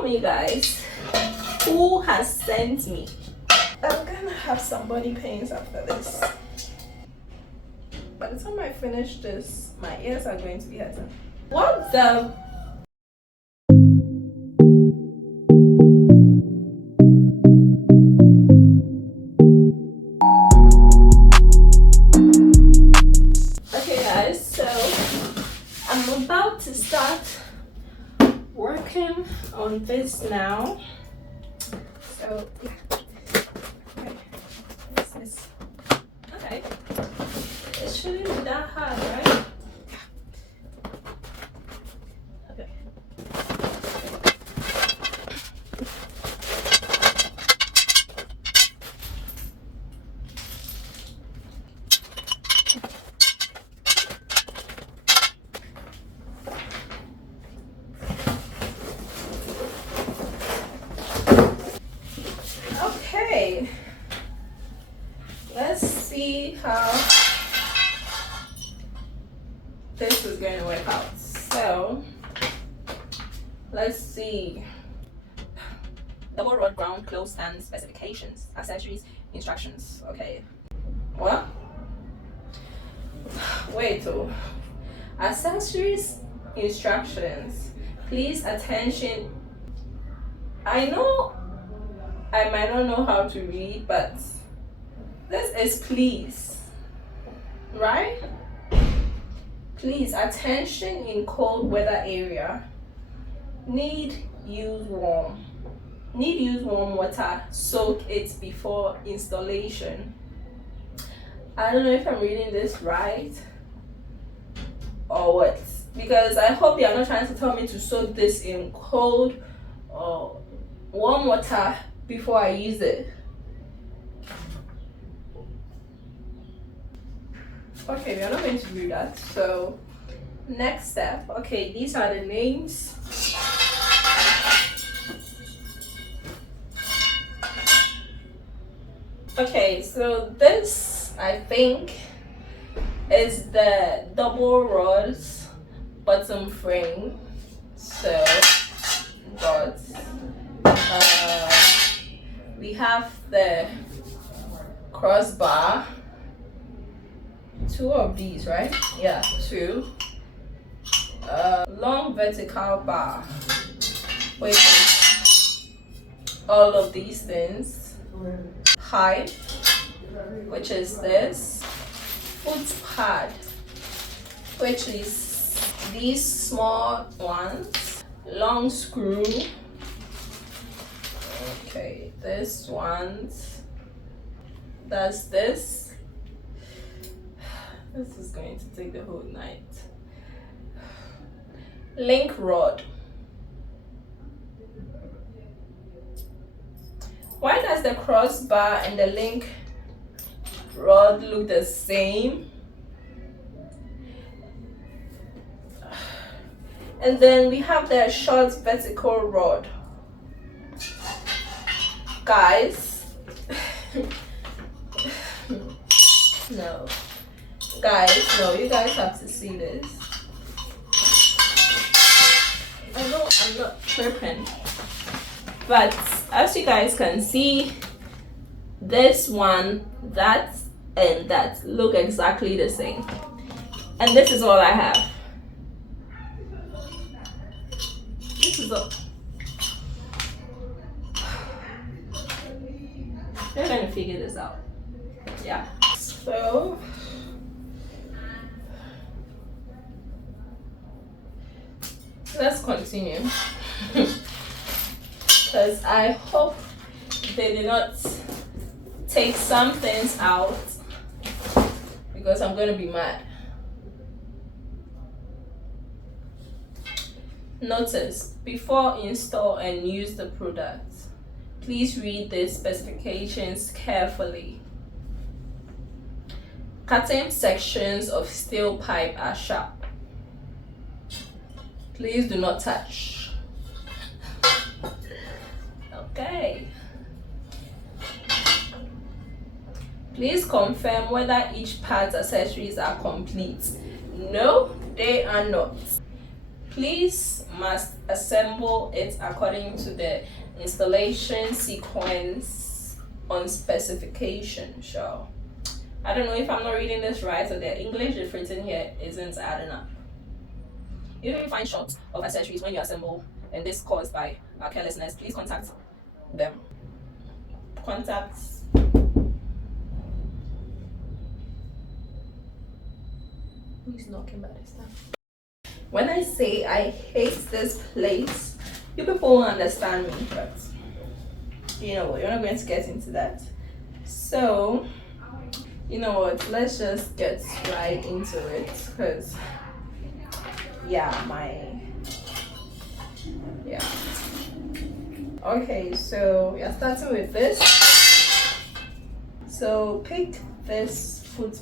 tell me, guys, who has sent me? I'm gonna have some body pains after this. By the time I finish this, my ears are going to be hurting. What the? Okay, guys, so I'm about to start working on this now. So, yeah. Okay. What's this? Okay. It shouldn't be that hard, right? Okay. Okay. Let's see how this is going to work out. So let's see. Double rod ground close stand specifications, accessories, instructions. Okay. What? Wait. Oh. Accessories, instructions. Please attention. I know I might not know how to read, but this is please, right? Please, attention in cold weather area. Need use warm water. Soak it before installation. I don't know if I'm reading this right or what, because I hope you're not trying to tell me to soak this in cold or warm water before I use it. Okay, we are not going to do that. So next step. Okay, these are the names. Okay, so this I think is the double rods bottom frame. So got we have the crossbar, two of these, right? Yeah, two. Long vertical bar, which all of these things. Pipe, which is this. Foot pad, which is these small ones. Long screw. Okay, this one's. That's this. This is going to take the whole night. Link rod. Why does the crossbar and the link rod look the same? And then we have the short vertical rod. Guys, no. Guys, no, you guys have to see this. I know I'm not tripping, but as you guys can see, this one, that, and that look exactly the same. And this is all I have. This is all. We're gonna figure this out. Yeah. So let's continue. Because I hope they did not take some things out, because I'm gonna be mad. Notice, before install and use the product, please read the specifications carefully. Cutting sections of steel pipe are sharp. Please do not touch. Okay. Please confirm whether each part's accessories are complete. No, they are not. please must assemble it according to the installation sequence on specification. Sure. I don't know if I'm not reading this right or the English that's written here isn't adding up. If you find short of accessories when you assemble and this caused by carelessness, please contact them. Contact. Who's knocking by this time? When I say I hate this place, you people won't understand me, but you know what, you're not going to get into that. So, you know what, let's just get right into it, because yeah. Okay, so we're starting with this. So pick this foot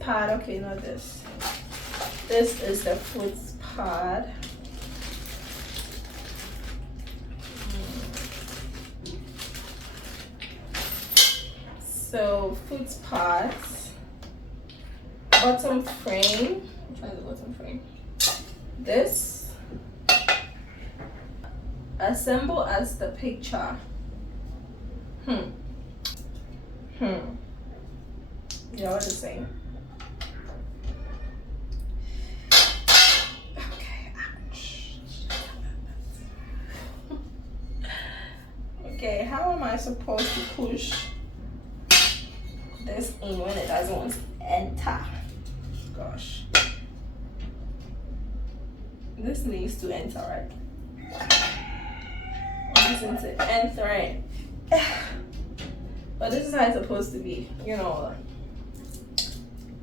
pad. Okay, not this. This is the foot pad. So foot pads, bottom frame. Which one is the bottom frame? This. Assemble as the picture. Yeah, what is saying? Okay, ouch. Okay, how am I supposed to push this in when it doesn't want to enter? Gosh. This needs to enter, right? Isn't it entering? But this is how it's supposed to be. You know,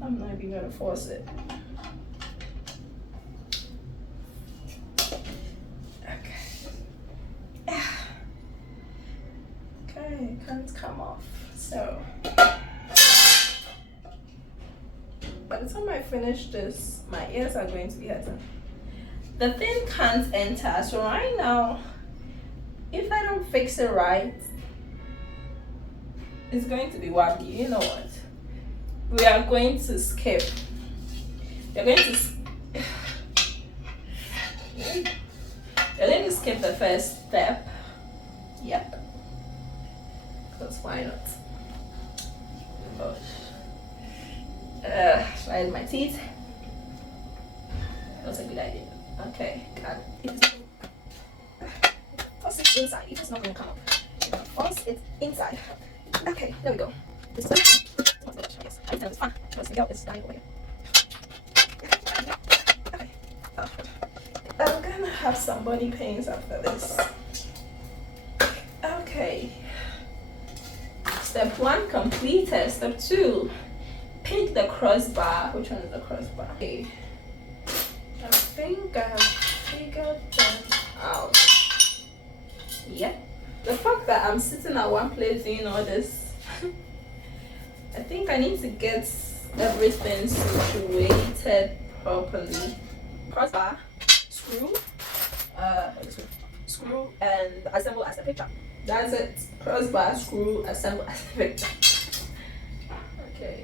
I'm not even gonna force it. Okay. Okay, it can't come off. So by the time I finish this, my ears are going to be hurting. The thing can't enter. So right now, if I don't fix it right, it's going to be wacky. You know what? We are going to skip. We're going to skip the first step. Yep. Because why not? Slide my teeth. That's a good idea. Okay, got it. Force it inside. It's not going to come up. Force it inside. Okay, there we go. This is yes. I tell it's fun. Because the girl is dying away. Okay. I'm gonna have some body pains after this. Okay. Step 1 completed. Step 2. Pick the crossbar. Which one is the crossbar? Okay. I think I have figured that out. Yep. The fact that I'm sitting at one place doing all this, I think I need to get everything situated properly. Crossbar, screw, and assemble as a picture. That's it. Crossbar, screw, assemble as a picture. Okay.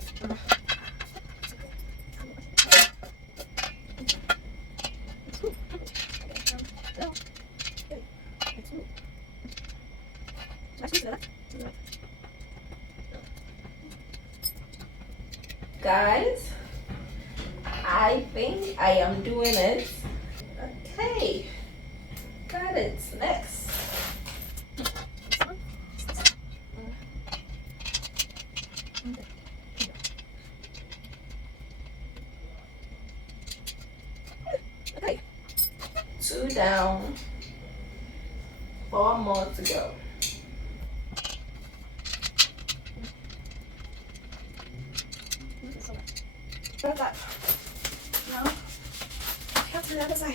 Guys, I think I am doing it. Okay, got it. Next. Okay, 2 down, 4 more to go. Got that. Now, cut to the other side.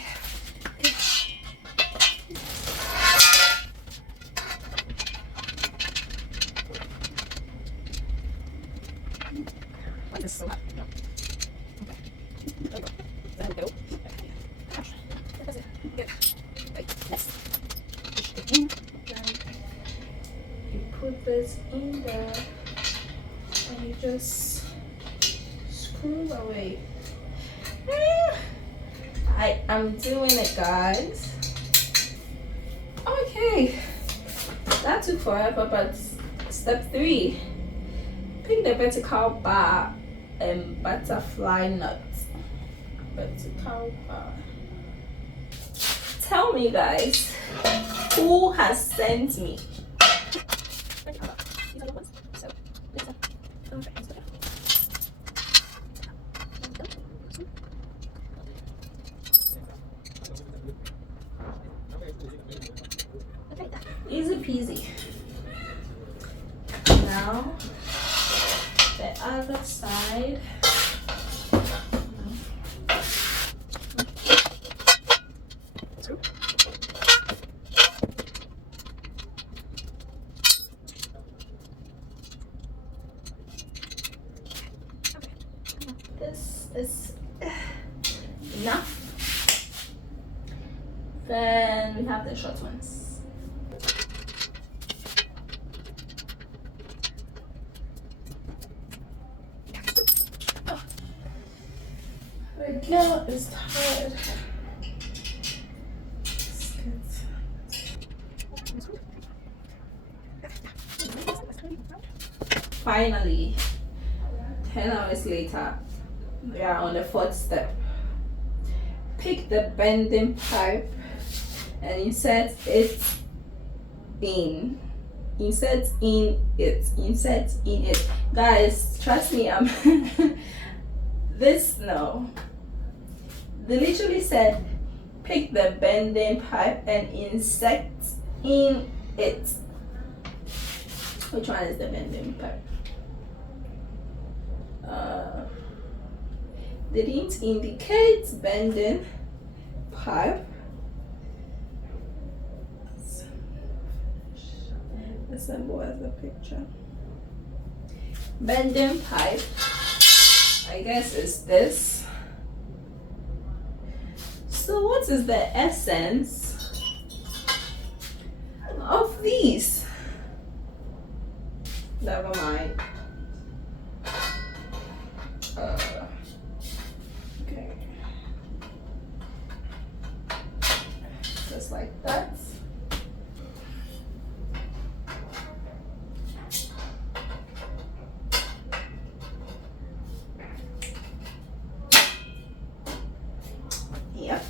Why is this so hot? No. Okay. There we go. There we go. That's it. Good. Wait, next. Push it in. Then you put this in there and you just screw away. I am doing it, guys. Okay, that took forever, but step 3, pick the vertical bar and butterfly knot. Vertical bar. Tell me, guys, who has sent me? Easy peasy. Now the other side. This is enough. Then we have the short ones. The girl is tired. Finally, 10 hours later, we are on the 4th step. Pick the bending pipe and insert it in. Insert in it. Guys, trust me, I'm no. They literally said pick the bending pipe and insert in it. Which one is the bending pipe? They didn't indicate bending pipe. Assemble as a picture. Bending pipe, I guess, is this. So what is the essence of these? Never mind. Okay. Just like that. Yep.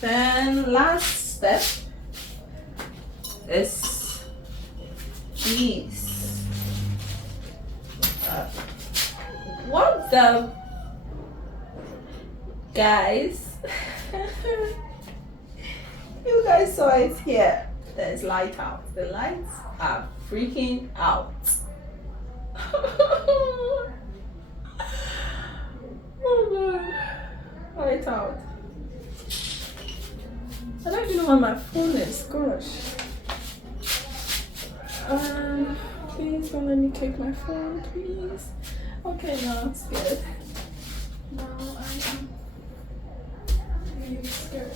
Then last step is these. What the guys? You guys saw it here. There's light out. The lights are freaking out. Oh god. Light out. I don't even know where my phone is. Gosh. Please don't let me take my phone, please. Okay, now I'm scared. Now I am really scared.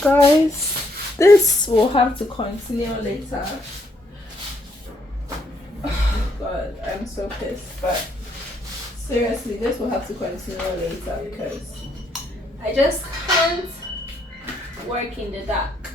Guys, this will have to continue later. Oh god, I'm so pissed, but seriously, this will have to continue later because I just can't work in the dark.